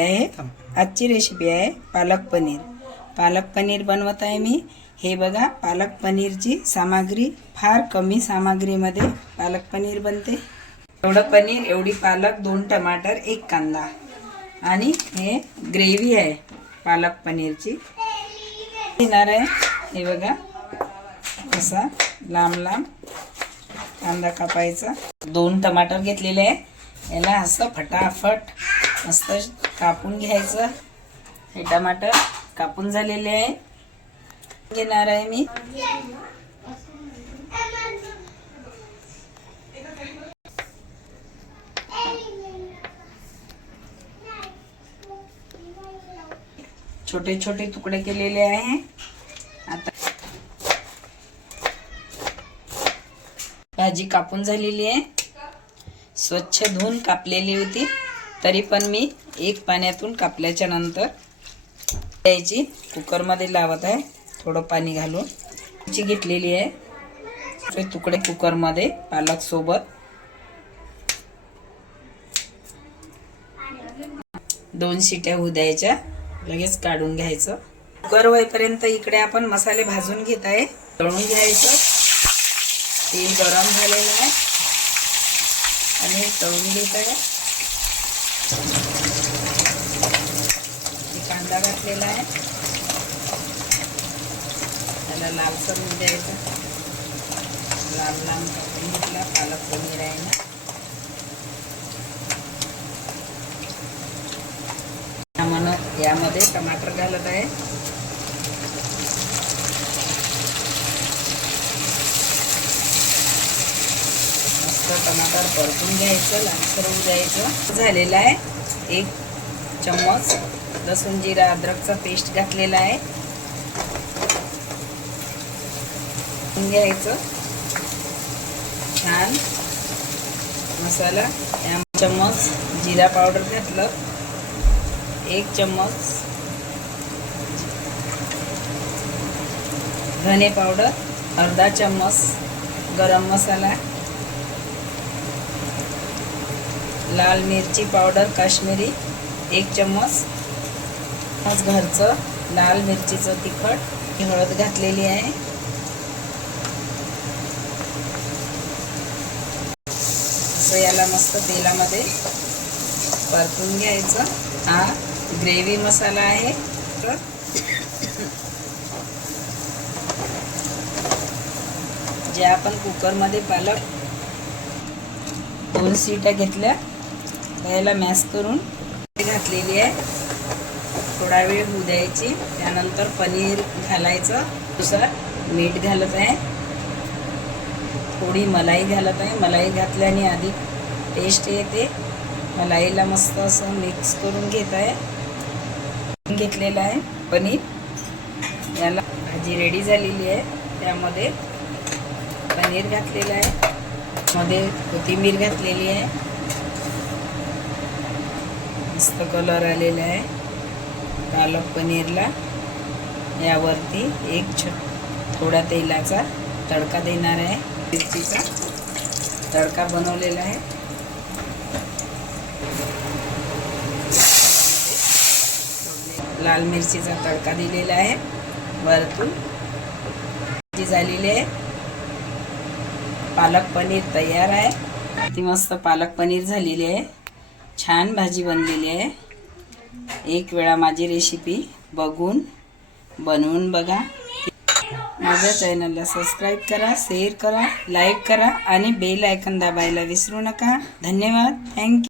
आहे. आजची रेसिपी आहे पालक पनीर. पालक पनीर बनवत आहे मी. हे बघा पालक पनीरची सामग्री फार कमी सामग्रीमध्ये पालक पनीर बनते. एवढं पनीर एवढी पालक दोन टमाटर एक कांदा. आणि हे ग्रेव्ही आहे पालक पनीरची. येणार आहे. हे बघा असा लांब लांब कांदा कापायचा. दोन टमाटर घेतलेले आहे. याला असं फटाफट मस्त कापून घ्यायचं. हे टमाटर कापून झालेले आहे. घेणार आहे मी. छोटे छोटे तुकडे केलेले आहे. आता भाजी कापून झालेली आहे. स्वच्छ धुवून कापलेली होती. तरी पण मी एक पाण्यातून कापल्याच्या नंतर याची कुकरमध्ये लावत आहे. थोडं पाणी घालून. ची घेतलेली आहे. ते तुकडे कुकरमध्ये पालक सोबत. दोन शिट्या होऊ द्यायच्या. लगेच काढून घ्यायचं. कुकर होईपर्यंत इकडे आपण मसाले भाजून घेत आहे. तळून घ्यायचं. तेल गरम झालेलं आहे. आणि तळून घेत आहे. कांदा घातलेला आहे. त्याला लालसर होऊ द्यायचा लाल लाल कापून घेतला पालक पनीर आहे ना. यामध्ये टमाटर घालत आहे. टमाटर परतून घ्यायचं लालसर करून द्यायचं झालेलं आहे एक चम्मच. लसूण जिरा अद्रकचा पेस्ट घातलेला आहे. घ्यायचं. छान. मसाला. या चम्मच. जिरा पावडर घातलं. एक चम्मच. धने पावडर. अर्धा चम्मच. गरम मसाला. लाल मिरची पावडर काश्मीरी एक चम्मच. घरचं लाल मिरचीचं तिखट हळद घातलेली आहे. असं याला मस्त तेलामध्ये परतून घ्यायचं. हा ग्रेव्ही मसाला आहे. तर जे आपण कुकरमध्ये पालक दोन सीट्या घेतल्या. याला मॅश करून घातलेली आहे. थोडा वेळ होऊ द्यायची. त्यानंतर पनीर घालायचं. दुसरं मीठ घालत आहे. थोडी मलाई घालत आहे. मलाई घातल्याने आधी टेस्ट येते. मलाईला मस्त असं मिक्स करून घेत आहे. घेतलेलं आहे पनीर. याला भाजी रेडी झालेली आहे. त्यामध्ये पनीर घातलेलं आहे. मध्ये कोथिंबीर घातलेली आहे. मस्त कलर आलेला आहे. पालक पनीरला. यावरती एक छ थोडा तेलाचा तडका देणार आहे. मिरचीचा तडका बनवलेला आहे. लाल मिरचीचा तडका दिलेला आहे. वरतून जी झालेली आहे. पालक पनीर तयार आहे. ती मस्त पालक पनीर झालेली आहे. छान भाजी बनलेली आहे. एक वेळा माझी रेसिपी बघून बनवून बघा. माझ्या चॅनलला सबस्क्राईब करा शेअर करा लाईक करा आणि बेल आयकन दाबायला विसरू नका. धन्यवाद. थँक्यू